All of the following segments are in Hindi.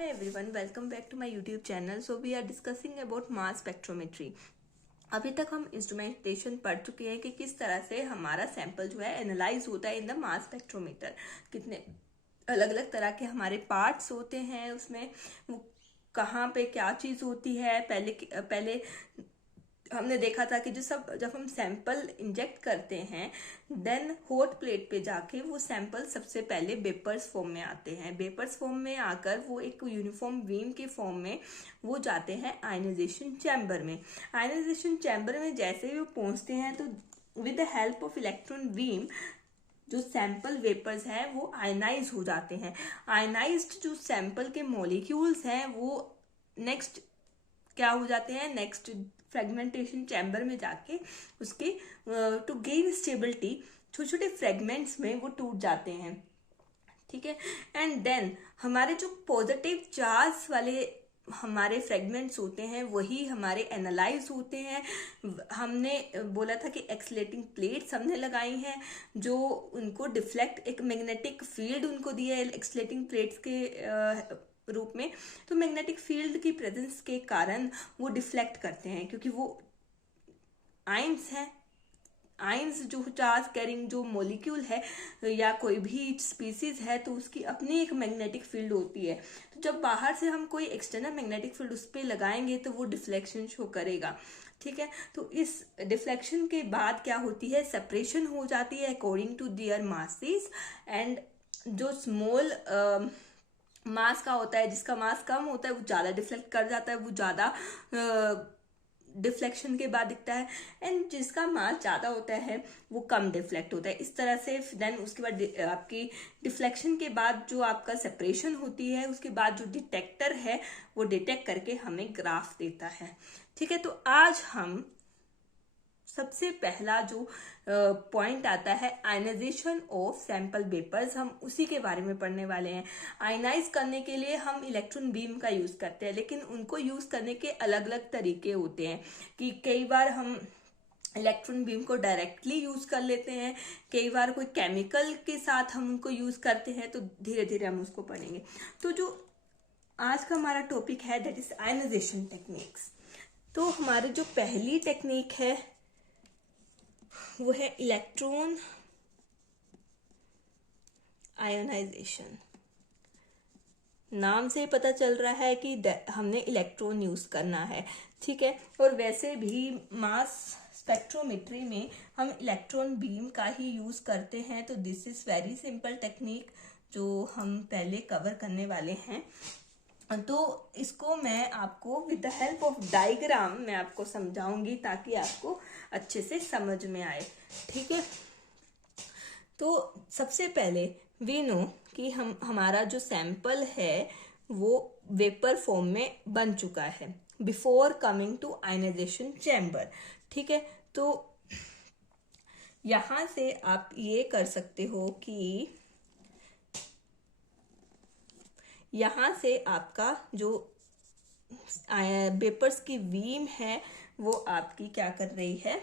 Hi everyone, welcome back to my YouTube channel. So we are discussing about mass spectrometry. अभी तक हम इंस्ट्रूमेंटेशन पढ़ चुके हैं कि किस तरह से हमारा सैंपल जो है एनालाइज होता है इन द मास स्पेक्ट्रोमीटर। कितने अलग अलग तरह के हमारे पार्ट्स होते हैं, उसमें वो कहाँ पे क्या चीज़ होती है। पहले हमने देखा था कि जब हम सैंपल इंजेक्ट करते हैं देन हॉट प्लेट पे जाके वो सैंपल सबसे पहले वेपर्स फॉर्म में आते हैं। वेपर्स फॉर्म में आकर वो एक यूनिफॉर्म बीम के फॉर्म में वो जाते हैं आयनाइजेशन चैम्बर में। आयनाइजेशन चैम्बर में जैसे ही वो पहुंचते हैं तो with the help of electron beam जो सैंपल वेपर्स हैं वो आयनाइज हो जाते हैं। आयनाइज्ड जो सैंपल के मॉलिक्यूल्स हैं वो नेक्स्ट क्या हो जाते हैं, नेक्स्ट फ्रेगमेंटेशन चैम्बर में जाके उसके टू गेन स्टेबिलिटी छोटे छोटे फ्रेगमेंट्स में वो टूट जाते हैं। ठीक है, एंड देन हमारे जो पॉजिटिव चार्ज वाले हमारे फ्रेगमेंट्स होते हैं वही हमारे एनालाइज होते हैं। हमने बोला था कि एक्सलेटिंग प्लेट्स हमने लगाई हैं जो उनको डिफ्लेक्ट, एक मैग्नेटिक फील्ड उनको दिया है एक्सलेटिंग प्लेट्स के रूप में। तो मैग्नेटिक फील्ड की प्रेजेंस के कारण वो डिफ्लेक्ट करते हैं, क्योंकि वो आयंस हैं। आयंस जो चार्ज कैरिंग जो मॉलिक्यूल है या कोई भी स्पीसीज है तो उसकी अपनी एक मैग्नेटिक फील्ड होती है। तो जब बाहर से हम कोई एक्सटर्नल मैग्नेटिक फील्ड उस पर लगाएंगे तो वो डिफ्लेक्शन शो करेगा। ठीक है, तो इस डिफ्लेक्शन के बाद क्या होती है, सेपरेशन हो जाती है according to their masses. And जो स्मॉल मास का होता है, जिसका मास कम होता है वो ज़्यादा डिफ्लेक्ट कर जाता है, वो ज़्यादा डिफ्लेक्शन के बाद दिखता है। एंड जिसका मास ज़्यादा होता है वो कम डिफ्लेक्ट होता है। इस तरह से देन उसके बाद आपकी डिफ्लेक्शन के बाद जो आपका सेपरेशन होती है उसके बाद जो डिटेक्टर है वो डिटेक्ट करके हमें ग्राफ देता है। ठीक है, तो आज हम सबसे पहला जो पॉइंट आता है आयनाइजेशन ऑफ सैंपल वेपर्स, हम उसी के बारे में पढ़ने वाले हैं। आयनाइज करने के लिए हम इलेक्ट्रॉन बीम का यूज करते हैं, लेकिन उनको यूज करने के अलग अलग तरीके होते हैं। कि कई बार हम इलेक्ट्रॉन बीम को डायरेक्टली यूज कर लेते हैं, कई बार कोई केमिकल के साथ हम उनको यूज करते हैं। तो धीरे धीरे हम उसको पढ़ेंगे। तो जो आज का हमारा टॉपिक है दैट इज आयनाइजेशन टेक्निक्स। तो हमारी जो पहली टेक्निक है वो है इलेक्ट्रॉन आयोनाइजेशन। नाम से पता चल रहा है कि हमने इलेक्ट्रॉन यूज करना है। ठीक है, और वैसे भी मास स्पेक्ट्रोमेट्री में हम इलेक्ट्रॉन बीम का ही यूज करते हैं। तो this is very simple technique जो हम पहले कवर करने वाले हैं। तो इसको मैं आपको with the help of diagram मैं आपको समझाऊंगी ताकि आपको अच्छे से समझ में आए। ठीक है, तो सबसे पहले वी नो कि हमारा जो सैंपल है वो वेपर फॉर्म में बन चुका है before coming to ionisation chamber. ठीक है, तो यहां से आप ये कर सकते हो कि यहाँ से आपका जो वेपर्स की बीम है वो आपकी क्या कर रही है,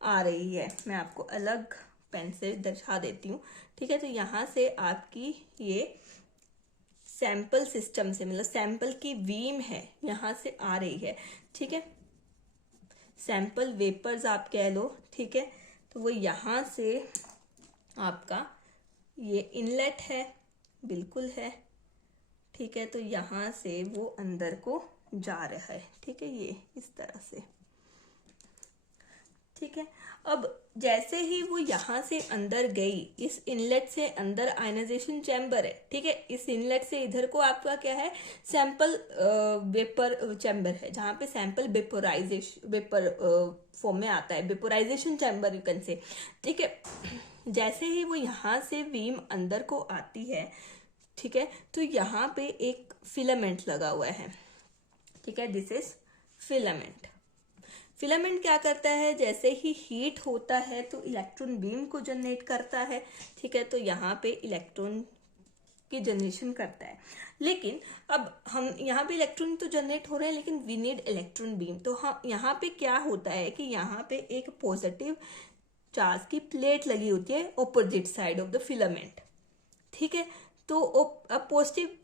आ रही है। मैं आपको अलग पेन से दर्शा देती हूँ। ठीक है, तो यहाँ से आपकी ये सैंपल सिस्टम से मतलब सैंपल की बीम है यहाँ से आ रही है। ठीक है, सैंपल वेपर्स आप कह लो। ठीक है, तो वो यहाँ से आपका ये इनलेट है, बिल्कुल है। ठीक है, तो यहाँ से वो अंदर को जा रहा है। ठीक है, ये इस तरह से। ठीक है, अब जैसे ही वो यहाँ से अंदर गई, इस इनलेट से अंदर आयनाइजेशन चैम्बर है। ठीक है, इस इनलेट से इधर को आपका क्या है, सैंपल वेपर चैम्बर है जहाँ पे सैंपल वेपर फॉर्म में आता है, vaporisation chamber you can say. ठीक है, जैसे ही वो यहाँ से बीम अंदर को आती है, ठीक है, तो यहाँ पे एक फिलामेंट लगा हुआ है। ठीक है, दिस इज फिलामेंट। फिलामेंट क्या करता है, जैसे ही हीट होता है तो इलेक्ट्रॉन बीम को जनरेट करता है। ठीक है, तो यहाँ पे इलेक्ट्रॉन की जनरेशन करता है। लेकिन अब हम यहाँ पे इलेक्ट्रॉन तो जनरेट हो रहे हैं लेकिन वी नीड इलेक्ट्रॉन बीम। तो हाँ, यहाँ पे क्या होता है कि यहाँ पे एक पॉजिटिव चार्ज की प्लेट लगी होती है opposite side of the filament. ठीक है, तो अब पॉजिटिव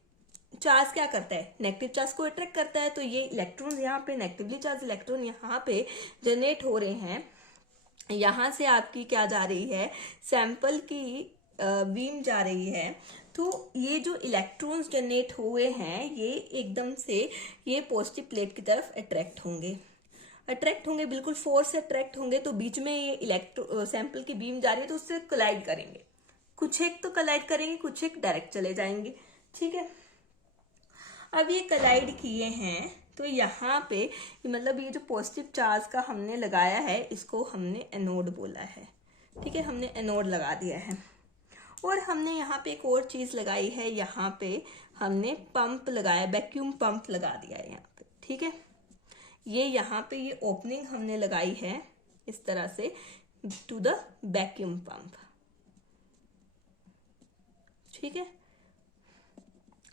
चार्ज क्या करता है, नेगेटिव चार्ज को अट्रैक्ट करता है। तो ये इलेक्ट्रॉन यहाँ पे नेगेटिवली चार्ज इलेक्ट्रॉन यहाँ पे जनरेट हो रहे हैं। यहाँ से आपकी क्या जा रही है, सैंपल की बीम जा रही है। तो ये जो इलेक्ट्रॉन्स जनरेट हुए हैं ये एकदम से ये पॉजिटिव प्लेट की तरफ अट्रैक्ट होंगे, बिल्कुल फोर्स से अट्रैक्ट होंगे। तो बीच में ये सैंपल की बीम जा रही है तो उससे कोलाइड करेंगे, कुछ एक तो कोलाइड करेंगे, कुछ एक डायरेक्ट चले जाएंगे। ठीक है, अब ये कोलाइड किए हैं तो यहाँ पे मतलब ये जो पॉजिटिव चार्ज का हमने लगाया है इसको हमने एनोड बोला है। ठीक है, हमने एनोड लगा दिया है। और हमने यहाँ पे एक और चीज लगाई है, यहाँ पे हमने पंप लगाया, वैक्यूम पंप लगा दिया है यहाँ पे। ठीक है, ये यहाँ पे ये ओपनिंग हमने लगाई है इस तरह से टू द वैक्यूम पंप। ठीक है,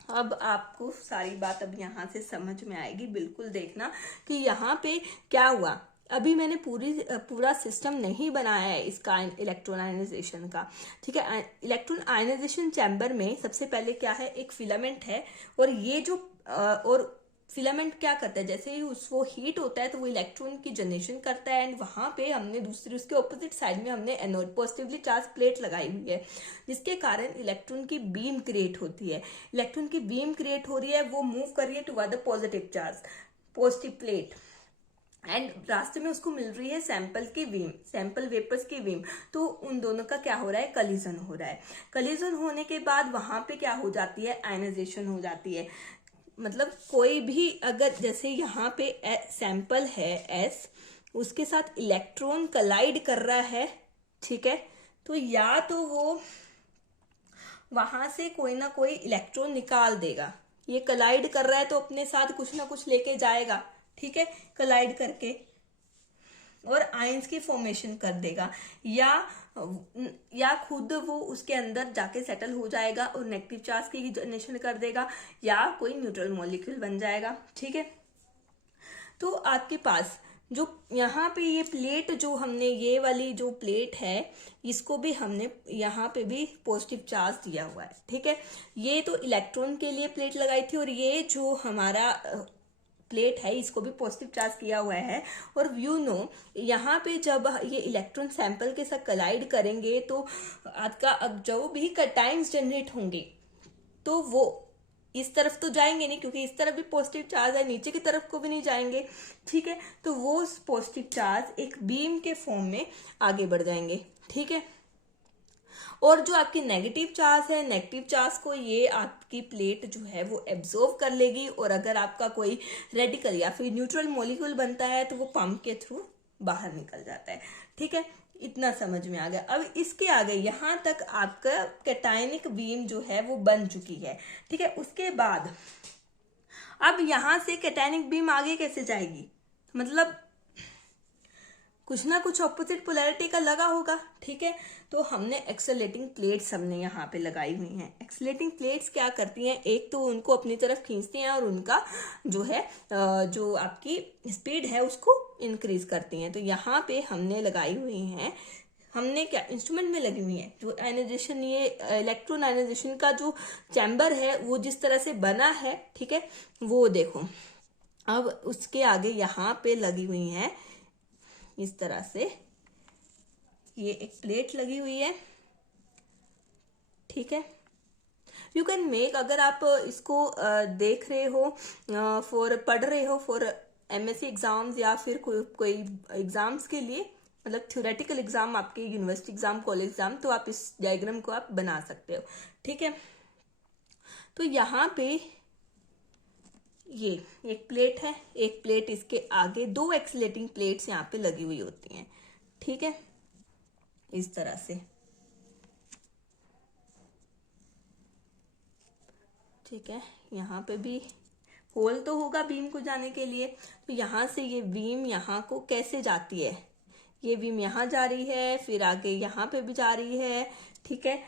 अब आपको सारी बात अब यहाँ से समझ में आएगी। बिल्कुल देखना कि यहाँ पे क्या हुआ। अभी मैंने पूरा सिस्टम नहीं बनाया है इसका इलेक्ट्रॉन आयनाइजेशन का। ठीक है, इलेक्ट्रॉन आयनाइजेशन चैम्बर में सबसे पहले क्या है, एक फिलामेंट है। और ये जो और फिलामेंट क्या करता है, जैसे ही वो हीट होता है तो वो इलेक्ट्रॉन की जनरेशन करता है। एंड वहां पे हमने दूसरी उसके ऑपोजिट साइड में हमने एनोड पॉजिटिवली चार्ज प्लेट लगाई हुई है, जिसके कारण इलेक्ट्रॉन की बीम क्रिएट होती है। इलेक्ट्रॉन की बीम क्रिएट हो रही है, वो मूव कर रही है toward the positive charge, positive plate. And रास्ते में उसको मिल रही है सैंपल की बीम, सैंपल वेपर्स की बीम। तो उन दोनों का क्या हो रहा है, कलिजन हो रहा है। कलिजन होने के बाद वहां पे क्या हो जाती है, आयनाइजेशन हो जाती है। मतलब कोई भी अगर जैसे यहाँ पे सैंपल है एस, उसके साथ इलेक्ट्रॉन कलाइड कर रहा है। ठीक है, तो या तो वो वहां से कोई ना कोई इलेक्ट्रॉन निकाल देगा, ये कलाइड कर रहा है तो अपने साथ कुछ ना कुछ लेके जाएगा। ठीक है, कलाइड करके और आयंस की फॉर्मेशन कर देगा, या खुद वो उसके अंदर जाके सेटल हो जाएगा और नेगेटिव चार्ज की जनरेशन कर देगा, या कोई न्यूट्रल मॉलिक्यूल बन जाएगा। ठीक है, तो आपके पास जो यहाँ पे ये प्लेट जो हमने ये वाली जो प्लेट है इसको भी हमने यहाँ पे भी पॉजिटिव चार्ज दिया हुआ है। ठीक है, ये तो इलेक्ट्रॉन के लिए प्लेट लगाई थी और ये जो हमारा प्लेट है इसको भी पॉजिटिव चार्ज किया हुआ है। और यू नो यहाँ पे जब ये इलेक्ट्रॉन सैंपल के साथ कलाइड करेंगे तो आपका जो भी कटाइंस जनरेट होंगे तो वो इस तरफ तो जाएंगे नहीं, क्योंकि इस तरफ भी पॉजिटिव चार्ज है, नीचे की तरफ को भी नहीं जाएंगे। ठीक है, तो वो पॉजिटिव चार्ज एक बीम के फॉर्म में आगे बढ़ जाएंगे। ठीक है, और जो आपकी नेगेटिव चार्ज है, नेगेटिव चार्ज को ये आपकी प्लेट जो है वो एब्जॉर्व कर लेगी। और अगर आपका कोई रेडिकल या फिर न्यूट्रल मॉलिक्यूल बनता है तो वो पंप के थ्रू बाहर निकल जाता है। ठीक है, इतना समझ में आ गया। अब इसके आगे यहाँ तक आपका कैटायनिक बीम जो है वो बन चुकी है। ठीक है, उसके बाद अब यहाँ से कैटायनिक बीम आगे कैसे जाएगी, मतलब कुछ ना कुछ ऑपोजिट पोलैरिटी का लगा होगा। ठीक है, तो हमने एक्सेलेटिंग प्लेट्स हमने यहाँ पे लगाई हुई हैं। एक्सेलेटिंग प्लेट्स क्या करती हैं, एक तो उनको अपनी तरफ खींचती हैं और उनका जो है जो आपकी स्पीड है उसको इंक्रीज करती हैं। तो यहाँ पे हमने लगाई हुई हैं, हमने क्या इंस्ट्रूमेंट में लगी हुई है जो आयनाइजेशन, ये इलेक्ट्रॉन आयनाइजेशन का जो चैम्बर है वो जिस तरह से बना है। ठीक है, वो देखो। अब उसके आगे यहाँ पे लगी हुई है इस तरह से, ये एक प्लेट लगी हुई है। ठीक है, यू कैन मेक, अगर आप इसको देख रहे हो पढ़ रहे हो फॉर एमएससी एग्जाम्स या फिर कोई एग्जाम्स के लिए, मतलब थ्योरेटिकल एग्जाम, आपके यूनिवर्सिटी एग्जाम, कॉलेज एग्जाम, तो आप इस डायग्राम को आप बना सकते हो। ठीक है, तो यहाँ पे ये एक प्लेट है, एक प्लेट इसके आगे, दो एक्सीलेटिंग प्लेट्स यहाँ पे लगी हुई होती हैं। ठीक है, इस तरह से। ठीक है, यहाँ पे भी होल तो होगा बीम को जाने के लिए। तो यहाँ से ये बीम यहाँ को कैसे जाती है, ये बीम यहाँ जा रही है, फिर आगे यहाँ पे भी जा रही है। ठीक है,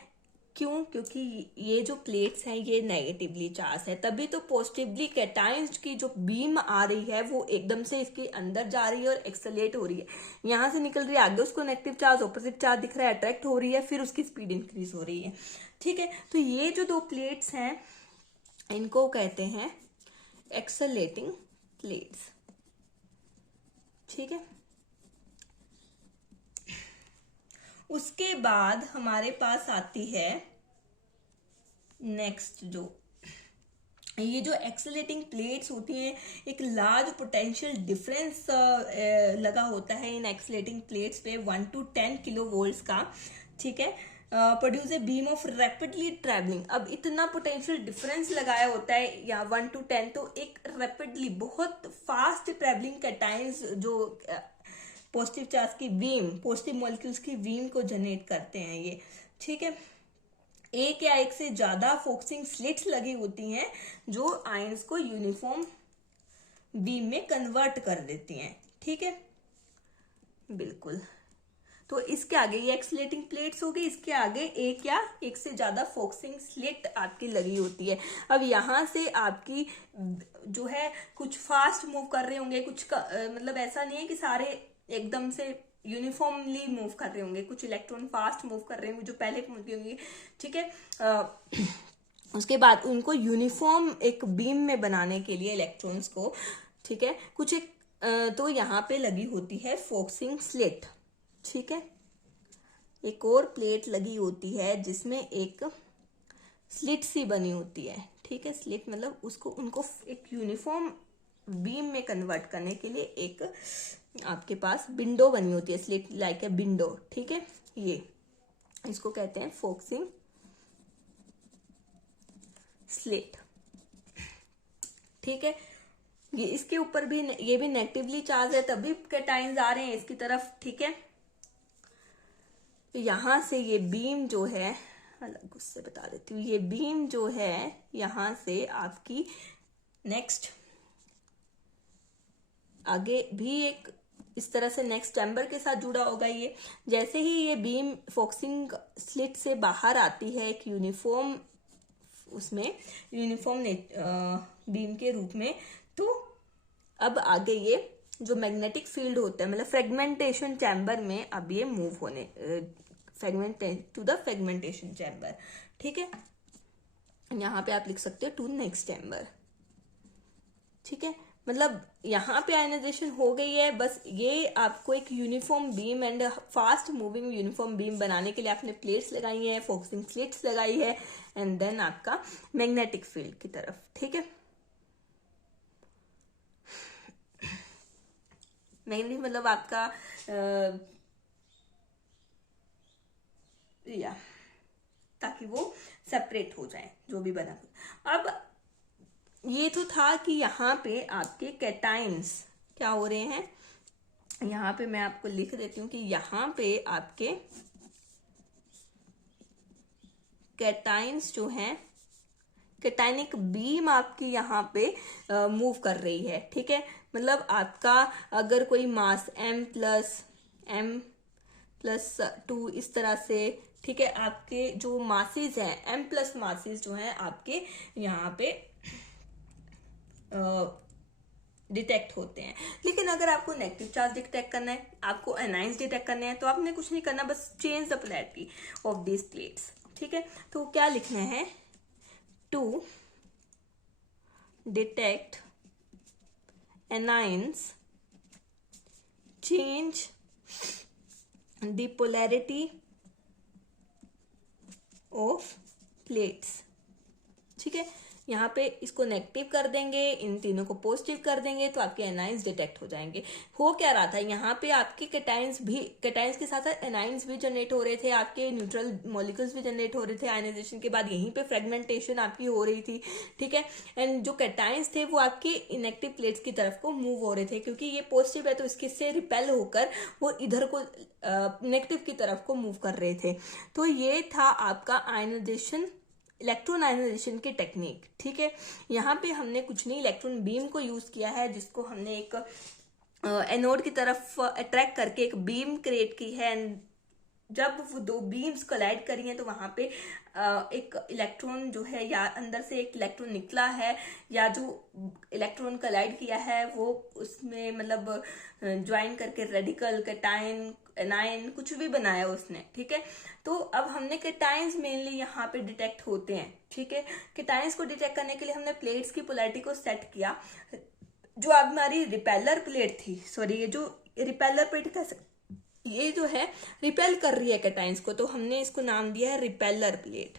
क्यों, क्योंकि ये जो प्लेट्स हैं ये नेगेटिवली चार्ज है, तभी तो पॉजिटिवली कैटायंस की जो बीम आ रही है वो एकदम से इसके अंदर जा रही है और एक्सेलेरेट हो रही है, यहाँ से निकल रही है, आगे उसको नेगेटिव चार्ज ऑपोजिट चार्ज दिख रहा है, अट्रैक्ट हो रही है, फिर उसकी स्पीड इंक्रीज हो रही है। ठीक है, तो ये जो दो प्लेट्स हैं इनको कहते हैं एक्सेलेटिंग प्लेट्स। ठीक है, उसके बाद हमारे पास आती है नेक्स्ट, ये जो एक्सेलेटिंग प्लेट्स होती हैं, एक लार्ज पोटेंशियल डिफरेंस लगा होता है इन एक्सेलेटिंग प्लेट्स पे 1 to 10 किलो वोल्ट्स का। ठीक है, produce a beam of rapidly travelling. अब इतना पोटेंशियल डिफरेंस लगाया होता है या 1 to 10, तो एक रैपिडली बहुत फास्ट ट्रैवलिंग कैटायंस जो पॉजिटिव चार्ज की बीम, पॉजिटिव मॉलिक्यूल्स की बीम को जनरेट करते हैं ये। ठीक है, एक या एक से ज्यादा फोकसिंग स्लिट्स लगी होती हैं जो आयंस को यूनिफॉर्म बीम में कन्वर्ट कर देती हैं। ठीक है, बिल्कुल। तो इसके आगे ये एक्सलेटिंग प्लेट्स हो गई, इसके आगे एक या एक से ज्यादा फोकसिंग स्लिट आपकी लगी होती है। अब यहां से आपकी जो है कुछ फास्ट मूव कर रहे होंगे, कुछ मतलब ऐसा नहीं है कि सारे एकदम से यूनिफॉर्मली मूव कर रहे होंगे, कुछ इलेक्ट्रॉन फास्ट मूव कर रहे होंगे जो पहले पहुंच गए होंगे। ठीक है, उसके बाद उनको यूनिफॉर्म एक बीम में बनाने के लिए इलेक्ट्रॉन्स को, ठीक है, कुछ एक तो यहाँ पे लगी होती है फोकसिंग स्लिट। ठीक है, एक और प्लेट लगी होती है जिसमें एक स्लिट सी बनी होती है। ठीक है, स्लिट मतलब उसको उनको एक यूनिफॉर्म बीम में कन्वर्ट करने के लिए एक आपके पास विंडो बनी होती है, स्लिट लाइक ए विंडो। ठीक है, ये इसको कहते हैं फोकसिंग स्लिट। ठीक है, ये इसके ऊपर भी ये भी नेगेटिवली चार्ज है, तभी कैटायंस आ रहे हैं इसकी तरफ। ठीक है, यहां से ये बीम जो है, अलग उससे बता देती हूँ, ये बीम जो है यहां से आपकी नेक्स्ट आगे भी एक इस तरह से नेक्स्ट चैम्बर के साथ जुड़ा होगा। ये जैसे ही ये बीम फोकसिंग स्लिट से बाहर आती है एक यूनिफॉर्म उसमें यूनिफॉर्म बीम के रूप में, तो अब आगे ये जो मैग्नेटिक फील्ड होता है मतलब फ्रेगमेंटेशन चैम्बर में अब ये मूव होने टू द फ्रेगमेंटेशन चैम्बर। ठीक है, यहाँ पे आप लिख सकते हो टू नेक्स्ट चैम्बर। ठीक है, मतलब यहाँ पे आयनाइजेशन हो गई है, बस ये आपको एक uniform beam and fast moving uniform beam बनाने के लिए आपने प्लेट्स लगाई हैं, फोकसिंग स्लिट्स लगाई है, एंड देन आपका मैग्नेटिक फील्ड की तरफ। ठीक है, मैग्नेटिक मतलब आपका या ताकि वो सेपरेट हो जाए जो भी बना। अब ये तो था कि यहाँ पे आपके कैटाइंस क्या हो रहे हैं, यहाँ पे मैं आपको लिख देती हूँ कि यहाँ पे आपके कैटाइंस जो हैं, कैटाइनिक बीम आपकी यहाँ पे मूव कर रही है। ठीक है, मतलब आपका अगर कोई मास m+2 इस तरह से, ठीक है, आपके जो मासेस हैं m+ मासेस जो हैं आपके यहाँ पे डिटेक्ट होते हैं। लेकिन अगर आपको नेगेटिव चार्ज डिटेक्ट करना है, आपको एनाइंस डिटेक्ट करने हैं, तो आपने कुछ नहीं करना, बस change the polarity of this plates. ठीक है, तो क्या लिखना है, to detect anions change the polarity of plates. ठीक है, यहाँ पे इसको नेगेटिव कर देंगे, इन तीनों को पॉजिटिव कर देंगे, तो आपके एनाइंस डिटेक्ट हो जाएंगे। हो क्या रहा था, यहाँ पे आपके कैटाइंस के साथ साथ एनाइंस भी जनरेट हो रहे थे, आपके न्यूट्रल मॉलिक्यूल्स भी जनरेट हो रहे थे। आयनाइजेशन के बाद यहीं पे फ्रेगमेंटेशन आपकी हो रही थी। ठीक है, एंड जो कैटाइंस थे वो आपके इनएक्टिव प्लेट्स की तरफ को मूव हो रहे थे, क्योंकि ये पॉजिटिव है तो इसके से रिपेल होकर वो इधर को नेगेटिव की तरफ को मूव कर रहे थे। तो ये था आपका आयनाइजेशन, इलेक्ट्रॉन आयनाइजेशन की टेक्निक। ठीक है, यहाँ पे हमने कुछ नहीं, इलेक्ट्रॉन बीम को यूज किया है, जिसको हमने एक एनोड की तरफ अट्रैक्ट करके एक बीम क्रिएट की है। जब वो दो बीम्स कोलाइड करी हैं तो वहां पे एक इलेक्ट्रॉन जो है, या अंदर से एक इलेक्ट्रॉन निकला है, या जो इलेक्ट्रॉन कोलाइड किया है वो उसमें मतलब ज्वाइन करके रेडिकल कैटायन एनायन कुछ भी बनाया उसने, ठीक है। तो अब हमने केटाइंस मेनली यहाँ पे डिटेक्ट होते हैं, ठीक है। केटाइंस को डिटेक्ट करने के लिए हमने प्लेट्स की पोलैरिटी को सेट किया। जो अब हमारी रिपेलर प्लेट थी, सॉरी ये जो रिपेलर प्लेट ये जो है रिपेल कर रही है केटाइंस को, तो हमने इसको नाम दिया है रिपेलर प्लेट,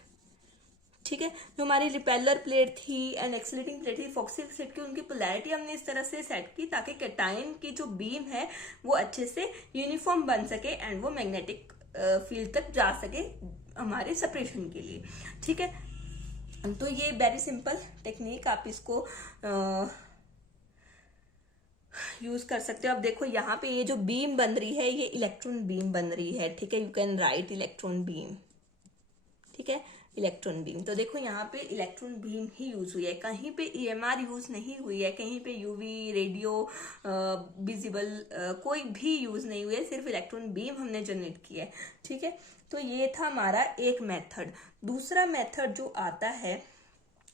ठीक है। जो हमारी रिपेलर प्लेट थी एंड एक्सिलेटिंग प्लेट थी, फॉक्सी एक्सिलेट की, उनकी पोलैरिटी हमने इस तरह से सेट की ताकि केटाइन की जो बीम है वो अच्छे से यूनिफॉर्म बन सके एंड वो मैग्नेटिक फील्ड तक जा सके हमारे सेपरेशन के लिए, ठीक है। तो ये वेरी सिंपल टेक्निक, आप इसको यूज कर सकते हो। अब देखो यहाँ पे ये जो बीम बन रही है ये इलेक्ट्रॉन बीम बन रही है, ठीक है। You can write electron beam, ठीक है, इलेक्ट्रॉन बीम। तो देखो यहाँ पे इलेक्ट्रॉन बीम ही यूज हुई है, कहीं पे ईएमआर यूज नहीं हुई है, कहीं पे यूवी रेडियो विजिबल कोई भी यूज नहीं हुई है, सिर्फ इलेक्ट्रॉन बीम हमने जनरेट किया है, ठीक है। तो ये था हमारा एक मेथड। दूसरा मेथड जो आता है,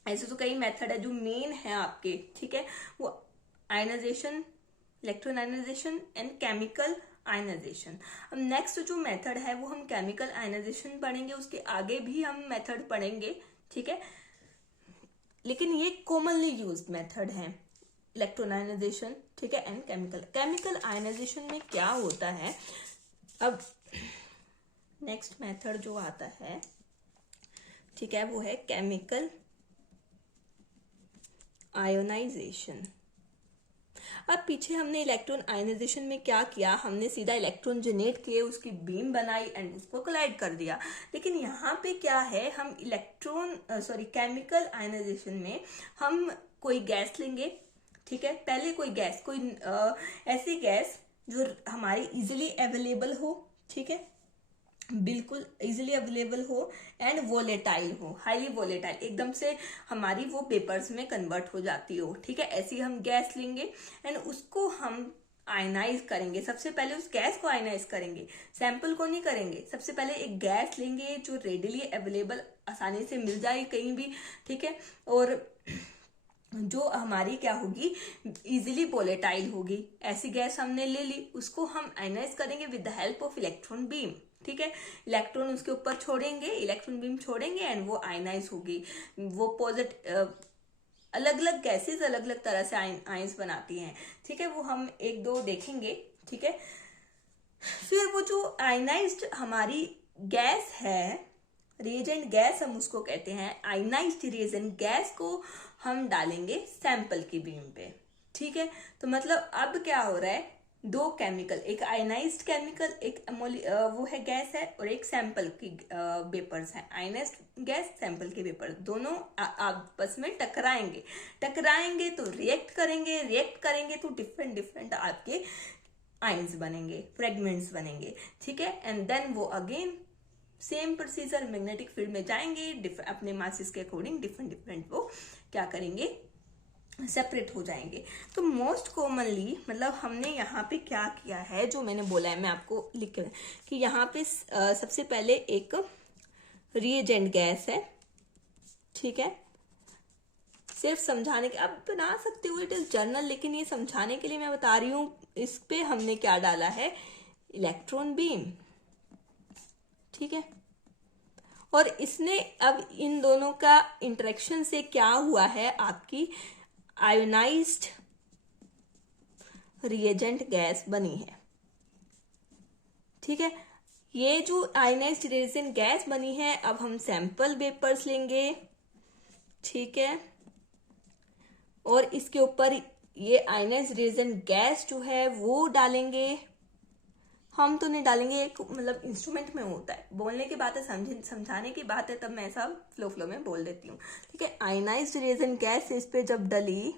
ऐसे तो कई मेथड है, जो मेन है आपके, ठीक है, वो ionisation, electron ionisation and chemical ionisation. अब नेक्स्ट जो मेथड है वो हम केमिकल आयनाइजेशन पढ़ेंगे, उसके आगे भी हम मेथड पढ़ेंगे, ठीक है। लेकिन ये कॉमनली यूज्ड मेथड है, इलेक्ट्रॉन आयनाइजेशन, ठीक है, एंड केमिकल आयनाइजेशन में क्या होता है। अब नेक्स्ट मेथड जो आता है, ठीक है, वो है केमिकल आयोनाइजेशन। अब पीछे हमने इलेक्ट्रॉन आयनाइजेशन में क्या किया, हमने सीधा इलेक्ट्रॉन जनरेट किए, उसकी बीम बनाई एंड उसको कोलाइड कर दिया। लेकिन यहाँ पे क्या है, हम केमिकल आयनाइजेशन में हम कोई गैस लेंगे, ठीक है। पहले कोई ऐसी गैस जो हमारी इजिली अवेलेबल हो, ठीक है, बिल्कुल इजिली अवेलेबल हो एंड वोलेटाइल हो, हाईली वोलेटाइल, एकदम से हमारी वो पेपर्स में कन्वर्ट हो जाती हो, ठीक है। ऐसी हम गैस लेंगे एंड उसको हम आयनाइज करेंगे। सबसे पहले उस गैस को आयनाइज करेंगे, सैंपल को नहीं करेंगे। सबसे पहले एक गैस लेंगे जो रेडिली अवेलेबल, आसानी से मिल जाए कहीं भी, ठीक है, और जो हमारी क्या होगी, इजिली वोलेटाइल होगी। ऐसी गैस हमने ले ली, उसको हम आयनाइज करेंगे with the help of electron beam, ठीक है। इलेक्ट्रॉन उसके ऊपर छोड़ेंगे, इलेक्ट्रॉन बीम छोड़ेंगे एंड वो आयनाइज होगी। वो अलग अलग गैसेस अलग अलग तरह से आयंस बनाती हैं, ठीक है, वो हम एक दो देखेंगे, ठीक है। फिर वो जो आयनाइज्ड हमारी गैस है, रिएजेंट गैस हम उसको कहते हैं, आयनाइज्ड रिएजेंट गैस को हम डालेंगे सैंपल की बीम पे, ठीक है। तो मतलब अब क्या हो रहा है, दो केमिकल, एक आयनाइज्ड केमिकल, एक वो है गैस है, और एक सैंपल की वेपर्स है। आयनाइज्ड गैस, सैंपल के वेपर, दोनों आपस में टकराएंगे तो रिएक्ट करेंगे तो डिफरेंट आपके आयंस बनेंगे, फ्रेगमेंट्स बनेंगे, ठीक है। एंड देन वो again same procedure, magnetic field में जाएंगे, अपने मासेस के अकॉर्डिंग डिफरेंट वो क्या करेंगे, सेपरेट हो जाएंगे। तो मोस्ट कॉमनली मतलब हमने यहाँ पे क्या किया है, जो मैंने बोला है मैं आपको लिख कर कि यहाँ पे सबसे पहले एक रिएजेंट गैस है, ठीक है। सिर्फ समझाने के, आप बना सकते हो इट इज जर्नल, लेकिन ये समझाने के लिए मैं बता रही हूँ। इस पे हमने क्या डाला है, इलेक्ट्रॉन बीम, ठीक है। और इसने अब इन दोनों का इंटरेक्शन से क्या हुआ है, आपकी आयोनाइज्ड रिएजेंट गैस बनी है, ठीक है। ये जो आयोनाइज्ड रिएजेंट गैस बनी है, अब हम सैंपल वेपर्स लेंगे, ठीक है, और इसके ऊपर ये आयोनाइज्ड रिएजेंट गैस जो है वो डालेंगे। हम तो नहीं डालेंगे, एक मतलब इंस्ट्रूमेंट में होता है, बोलने की बात है, समझाने की बात है, तब मैं ऐसा फ्लो में बोल देती हूँ, ठीक है। आयनाइज्ड रिएजेंट गैस इस पे जब डली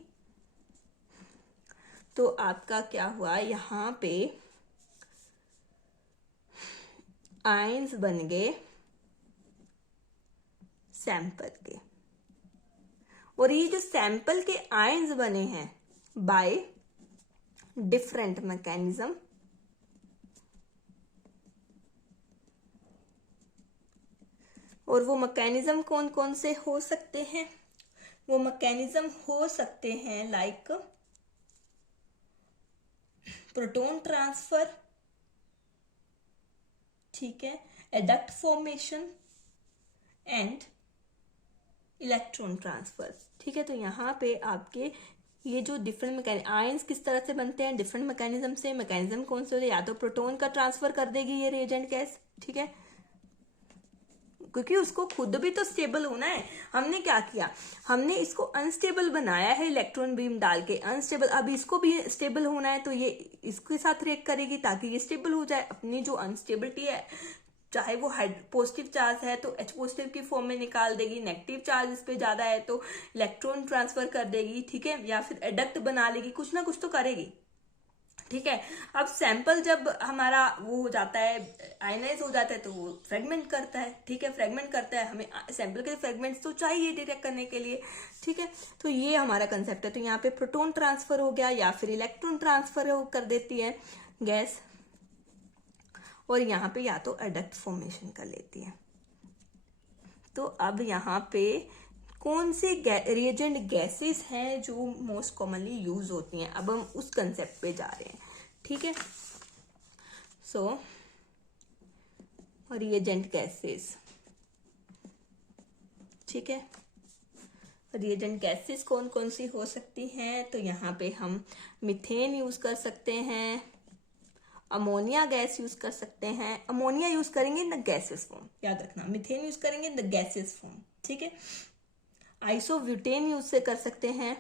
तो आपका क्या हुआ, यहाँ पे आयंस बन गए सैंपल के, और ये जो सैंपल के आयंस बने हैं बाय डिफरेंट मैकेनिज्म, और वो मैकेनिज्म कौन कौन से हो सकते हैं, वो मैकेनिज्म हो सकते हैं लाइक प्रोटॉन ट्रांसफर, ठीक है, adduct formation and electron transfer. ठीक है, तो यहाँ पे आपके ये जो डिफरेंट आयंस किस तरह से बनते हैं, डिफरेंट मैकेनिज्म से। मैकेनिज्म कौन से होते हैं, या तो प्रोटॉन का ट्रांसफर कर देगी ये रिएजेंट गैस, ठीक है, क्योंकि उसको खुद भी तो स्टेबल होना है। हमने क्या किया, हमने इसको अनस्टेबल बनाया है इलेक्ट्रॉन बीम डाल के, अनस्टेबल। अब इसको भी स्टेबल होना है तो ये इसके साथ रिएक्ट करेगी ताकि ये स्टेबल हो जाए। अपनी जो अनस्टेबिलिटी है, चाहे वो पॉजिटिव चार्ज है तो H पॉजिटिव की फॉर्म में निकाल देगी, नेगेटिव चार्ज इस पे ज्यादा है तो इलेक्ट्रॉन ट्रांसफर कर देगी, ठीक है, या फिर एडक्ट बना लेगी, कुछ ना कुछ तो करेगी। ठीक है, अब सैंपल जब हमारा वो हो जाता है, आयनाइज हो जाता है, तो वो फ्रेगमेंट करता है। ठीक है, फ्रेगमेंट करता है, हमें सैंपल के फ्रेगमेंट्स तो चाहिए डिटेक्ट करने के लिए। ठीक है, तो ये हमारा कंसेप्ट है। तो यहाँ पे प्रोटॉन ट्रांसफर हो गया या फिर इलेक्ट्रॉन ट्रांसफर कर देती है गैस, और यहाँ पे या तो एडक्ट फॉर्मेशन कर लेती है। तो अब यहाँ पे कौन से रिएजेंट गैसेस हैं जो मोस्ट कॉमनली यूज होती हैं, अब हम उस कंसेप्ट पे जा रहे हैं। ठीक है, सो रिएजेंट गैसेस, ठीक है, रिएजेंट गैसेस कौन कौन सी हो सकती हैं, तो यहाँ पे हम मीथेन यूज कर सकते हैं, अमोनिया गैस यूज कर सकते हैं। अमोनिया यूज करेंगे इन द गैसेस फॉर्म, याद रखना, मीथेन यूज करेंगे इन द गैसेस फॉर्म। ठीक है, आइसोब्यूटेन यूज से कर सकते हैं,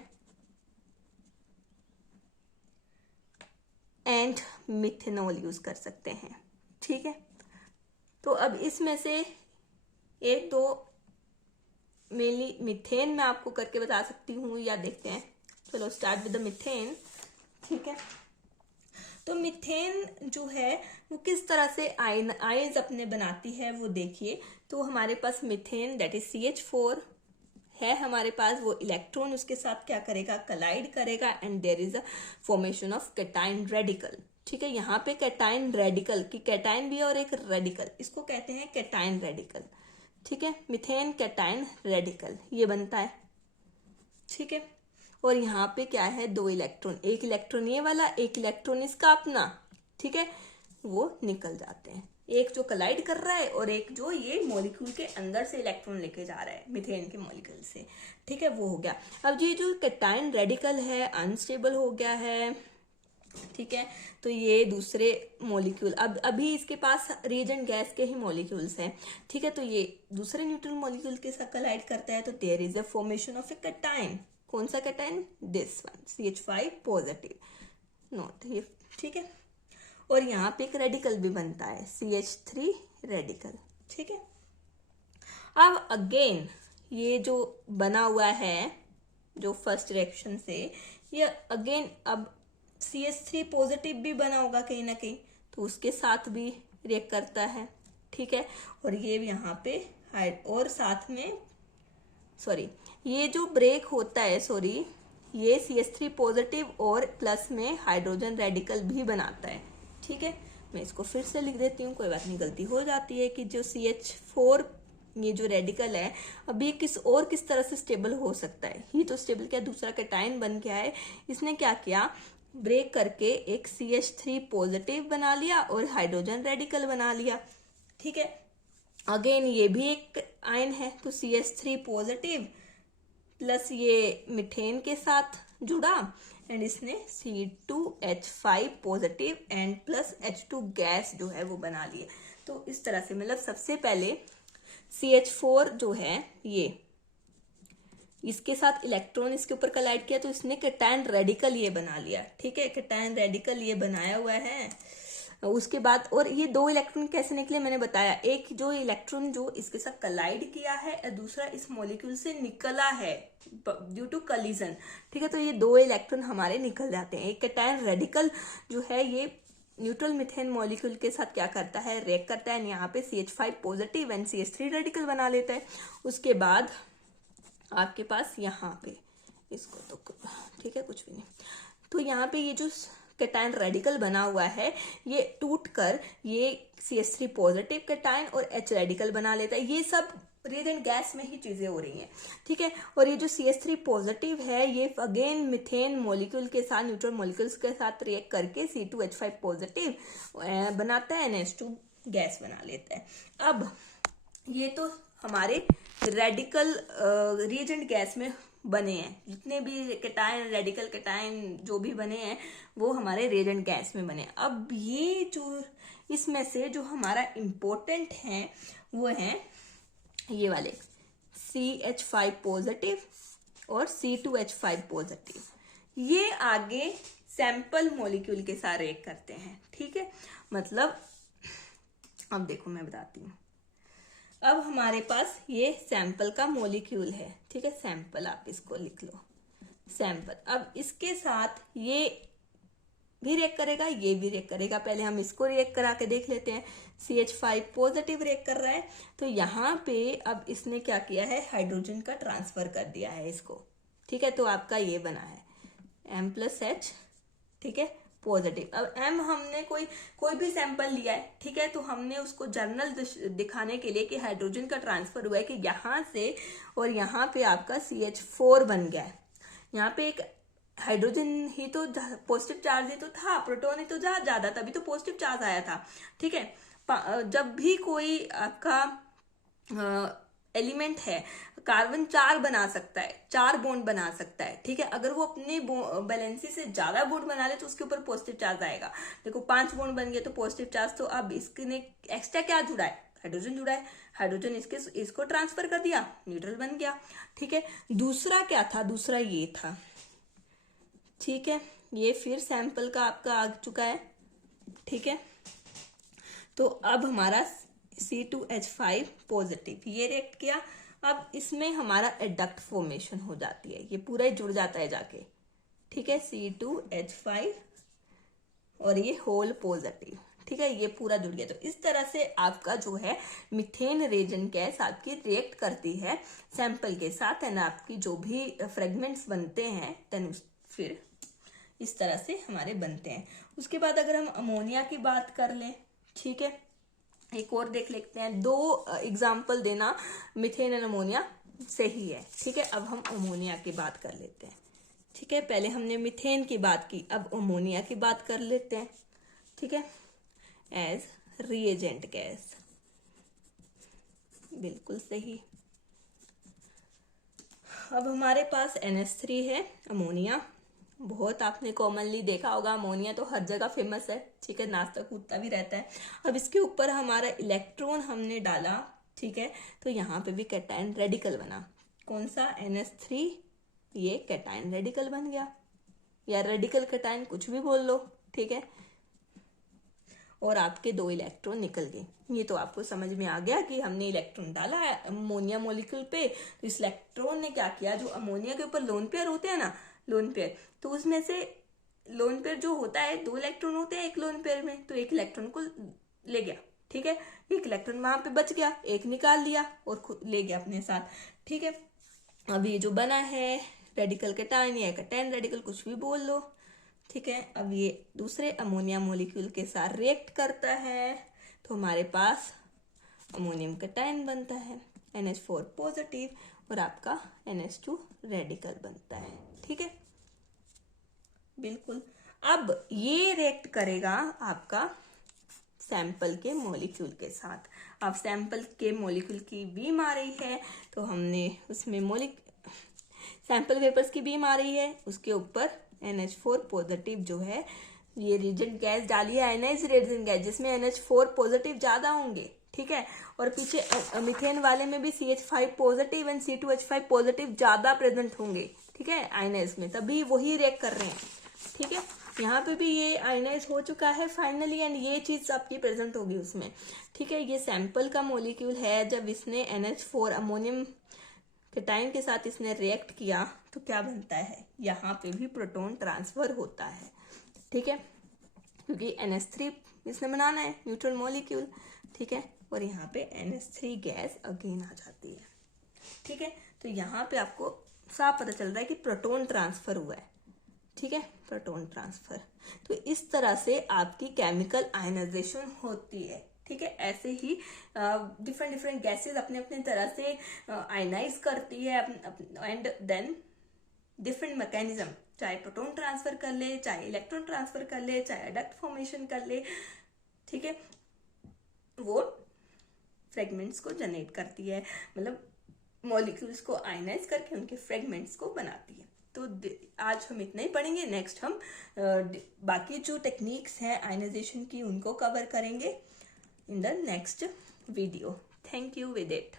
एंड मिथेनॉल यूज कर सकते हैं। ठीक है, तो अब इसमें से एक दो मेनली मिथेन मैं आपको करके बता सकती हूँ, या देखते हैं। चलो स्टार्ट विद द मिथेन। ठीक है, तो मिथेन जो है वो किस तरह से आयंस अपने बनाती है वो देखिए। तो हमारे पास मिथेन दैट इज CH4 है हमारे पास, वो इलेक्ट्रॉन उसके साथ क्या करेगा, कलाइड करेगा, and there is a formation of cation radical. ठीक है, यहाँ पे कैटायन रेडिकल की कैटायन भी है और एक रेडिकल, इसको कहते हैं कैटायन रेडिकल। ठीक है, मिथेन कैटायन रेडिकल ये बनता है। ठीक है, और यहाँ पे क्या है, दो इलेक्ट्रॉन, एक इलेक्ट्रॉन ये वाला, एक इलेक्ट्रॉन इसका अपना। ठीक है, वो निकल जाते हैं, एक जो कलाइड कर रहा है और एक जो ये मॉलिक्यूल के अंदर से इलेक्ट्रॉन लेके जा रहा है मिथेन के मॉलिक्यूल से। ठीक है, वो हो गया। अब ये जो कैटायन रेडिकल है अनस्टेबल हो गया है। ठीक है, तो ये दूसरे मॉलिक्यूल, अब अभी इसके पास रिएजेंट गैस के ही मॉलिक्यूल्स हैं। ठीक है, तो ये दूसरे न्यूट्रल मॉलिक्यूल के साथ कलाइड करता है, तो there is a formation of a cation. कौन सा cation, this one, CH5 positive note ये। ठीक है, और यहाँ पे एक रेडिकल भी बनता है, CH3 रेडिकल। ठीक है, अब अगेन ये जो बना हुआ है जो फर्स्ट रिएक्शन से, ये अगेन अब CH3 पॉजिटिव भी बना होगा कहीं ना कहीं, तो उसके साथ भी रिएक्ट करता है। ठीक है, और ये यहाँ पे और साथ में ये जो ब्रेक होता है, ये CH3 पॉजिटिव और प्लस में हाइड्रोजन रेडिकल भी बनाता है। ठीक है, मैं इसको फिर से लिख देती हूँ, कोई बात नहीं, गलती हो जाती है कि जो CH4 ये जो रेडिकल है अभी किस तरह से स्टेबल हो सकता है, ये तो स्टेबल क्या, दूसरा कैटायन बन गया है। इसने क्या किया, ब्रेक करके एक CH3 पॉजिटिव बना लिया और हाइड्रोजन रेडिकल बना लिया। ठीक है, अगेन ये भी एक आयन है, तो CH3 पॉजिटिव प्लस ये मिथेन के साथ जुड़ा, एंड इसने C2H5 positive and plus H2 gas जो है वो बना लिए। तो इस तरह से, मतलब सबसे पहले CH4 जो है ये, इसके साथ इलेक्ट्रॉन इसके ऊपर कलाइड किया, तो इसने कैटायन रेडिकल ये बना लिया। ठीक है, कैटायन रेडिकल ये बनाया हुआ है। उसके बाद, और ये दो इलेक्ट्रॉन कैसे निकले मैंने बताया, एक जो इलेक्ट्रॉन जो इसके साथ कलाइड किया है और दूसरा इस मॉलिक्यूल से निकला है ड्यू टू कलिजन। ठीक है, तो ये दो इलेक्ट्रॉन हमारे निकल जाते हैं। एक कैटायन रेडिकल जो है ये न्यूट्रल मिथेन मॉलिक्यूल के साथ क्या करता है, रिएक्ट करता है, यहाँ पे CH5 positive and CH3 radical बना लेता है। उसके बाद आपके पास यहाँ पे इसको तो ठीक है कुछ भी नहीं, तो यहाँ पे ये जो कैटायन रेडिकल बना हुआ है ये टूट कर ये CH3 पॉजिटिव कैटायन और H रेडिकल बना लेता है। ये सब रिएजेंट गैस में ही चीजें हो रही हैं। ठीक है, और ये जो CH3 पॉजिटिव है ये अगेन मिथेन मॉलिक्यूल के साथ, न्यूट्रल मॉलिक्यूल्स के साथ रिएक्ट करके C2H5 पॉजिटिव बनाता है, NH2 गैस बना लेता है। अब ये तो हमारे रेडिकल रिएजेंट गैस में बने हैं, जितने भी कैटायन रेडिकल कैटायन जो भी बने हैं वो हमारे रिएजेंट गैस में बने। अब ये जो इसमें से जो हमारा इम्पोर्टेंट है वो है ये वाले CH5 पॉजिटिव और C2H5 पॉजिटिव। ये आगे सैंपल मॉलिक्यूल के साथ रिएक्ट करते हैं, ठीक है। मतलब अब देखो मैं बताती हूँ। अब हमारे पास ये सैंपल का मॉलिक्यूल है, ठीक है, सैंपल आप इसको लिख लो, सैंपल। अब इसके साथ ये भी रिएक्ट करेगा, ये भी रिएक्ट करेगा। पहले हम इसको रिएक्ट करा के देख लेते हैं। CH5 पॉजिटिव रिएक्ट कर रहा है, तो यहाँ पे अब इसने क्या किया है, हाइड्रोजन का ट्रांसफर कर दिया है इसको, ठीक है। तो आपका ये बना है M+H, ठीक है, पॉजिटिव। अब M हमने कोई भी सैंपल लिया है, ठीक है, तो हमने उसको जर्नल दिखाने के लिए कि हाइड्रोजन का ट्रांसफर हुआ है कि यहाँ से और यहाँ पे आपका CH4 बन गया है। यहाँ पे एक हाइड्रोजन ही तो पॉजिटिव चार्ज ही तो था, प्रोटॉन ही तो ज्यादा, तभी तो पॉजिटिव चार्ज आया था, ठीक है। जब भी कोई आपका एलिमेंट है कार्बन 4 बना सकता है, 4 बॉन्ड बना सकता है, ठीक है। अगर वो अपने बैलेंसी से ज्यादा बॉन्ड बना ले तो उसके ऊपर पॉजिटिव चार्ज आएगा। देखो 5 बॉन्ड बन गए तो पॉजिटिव चार्ज, तो अब इसने एक्स्ट्रा क्या जुड़ा है, हाइड्रोजन जुड़ा है, हाइड्रोजन इसको ट्रांसफर कर दिया, न्यूट्रल बन गया, ठीक है। दूसरा क्या था, दूसरा ये था, ठीक है, ये फिर सैंपल का आपका आ चुका है, ठीक है। तो अब हमारा C2H5 पॉजिटिव ये रिएक्ट किया। अब इसमें हमारा एडक्ट फॉर्मेशन हो जाती है, ये पूरा ही जुड़ जाता है जाके, ठीक है, C2H5 और ये होल पॉजिटिव, ठीक है, ये पूरा जुड़ गया। तो इस तरह से आपका जो है मीथेन रेजन गैस आपकी रिएक्ट करती है सैंपल के साथ, एंड आपकी जो भी फ्रेगमेंट्स बनते हैं देन फिर इस तरह से हमारे बनते हैं। उसके बाद अगर हम अमोनिया की बात कर लें, ठीक है, एक और देख लेते हैं, 2 एग्जाम्पल देना मीथेन एंड अमोनिया से ही है, ठीक है। अब हम अमोनिया की बात कर लेते हैं, ठीक है। पहले हमने मीथेन की बात की, अब अमोनिया की बात कर लेते हैं, ठीक है, एज रिएजेंट गैस, बिल्कुल सही। अब हमारे पास NH3 है, अमोनिया, बहुत आपने कॉमनली देखा होगा, अमोनिया तो हर जगह फेमस है, ठीक है, नाश्ता कूदता भी रहता है। अब इसके ऊपर हमारा इलेक्ट्रॉन हमने डाला, ठीक है, तो यहाँ पे भी कैटायन रेडिकल बना, कौन सा, NH3, ये कैटायन रेडिकल बन गया, या रेडिकल कैटायन कुछ भी बोल लो, ठीक है। और आपके 2 इलेक्ट्रॉन निकल गए। ये तो आपको समझ में आ गया कि हमने इलेक्ट्रॉन डाला है अमोनिया मॉलिक्यूल पे, तो इस इलेक्ट्रॉन ने क्या किया, जो अमोनिया के ऊपर लोन पेयर होते हैं ना, लोन पेयर, तो उसमें से लोन पेयर जो होता है 2 इलेक्ट्रॉन होते हैं एक लोन पेयर में, तो एक इलेक्ट्रॉन को ले गया, ठीक है, एक इलेक्ट्रॉन वहां पे बच गया, एक निकाल लिया और खुद ले गया अपने साथ, ठीक है। अब ये जो बना है रेडिकल कैटायन या कैटायन रेडिकल कुछ भी बोल लो, ठीक है। अब ये दूसरे अमोनिया मॉलिक्यूल के साथ रिएक्ट करता है, तो हमारे पास अमोनियम कैटायन बनता है, NH4 पॉजिटिव, और आपका NH2 रेडिकल बनता है, ठीक है, बिल्कुल। अब ये रिएक्ट करेगा आपका सैंपल के मॉलिक्यूल के साथ। अब सैंपल के मॉलिक्यूल की बीम आ रही है, तो हमने उसमें सैंपल वेपर्स की बीम आ रही है, उसके ऊपर NH4 पॉजिटिव जो है ये रिएजेंट गैस डाली है, आयनाइज रिएजेंट गैस, जिसमें NH4 पॉजिटिव ज्यादा होंगे, ठीक है। और पीछे मीथेन वाले में भी CH5 positive and C2H5 positive ज्यादा प्रेजेंट होंगे, ठीक है, आयनाइज में, तभी वही रिएक्ट कर रहे हैं, ठीक है। यहाँ पे भी ये आयनाइज हो चुका है फाइनली, एंड ये चीज आपकी प्रेजेंट होगी उसमें, ठीक है। ये सैंपल का मॉलिक्यूल है, जब इसने NH4 अमोनियम कैटायन के साथ इसने रिएक्ट किया तो क्या बनता है, यहाँ पे भी प्रोटॉन ट्रांसफर होता है, ठीक है, क्योंकि NH3 इसने बनाना है न्यूट्रल मॉलिक्यूल, ठीक है, और यहाँ पे NH3 गैस अगेन आ जाती है, ठीक है। तो यहाँ पे आपको साफ पता चल रहा है कि प्रोटॉन ट्रांसफर हुआ है, ठीक है, प्रोटॉन ट्रांसफर। तो इस तरह से आपकी केमिकल आयनाइजेशन होती है, ठीक है। ऐसे ही डिफरेंट गैसेस अपने अपने तरह से आयनाइज करती है, एंड देन डिफरेंट मैकेनिज्म, चाहे प्रोटॉन ट्रांसफर कर ले, चाहे इलेक्ट्रॉन ट्रांसफर कर ले, चाहे एडक्ट फॉर्मेशन कर ले, ठीक है। वो फ्रेगमेंट्स को जनरेट करती है, मतलब मॉलिक्यूल्स को आयनाइज करके उनके फ्रेगमेंट्स को बनाती है। तो आज हम इतना ही पढ़ेंगे। नेक्स्ट हम बाकी जो टेक्निक्स हैं आयनाइजेशन की उनको कवर करेंगे in the next video. Thank you with it.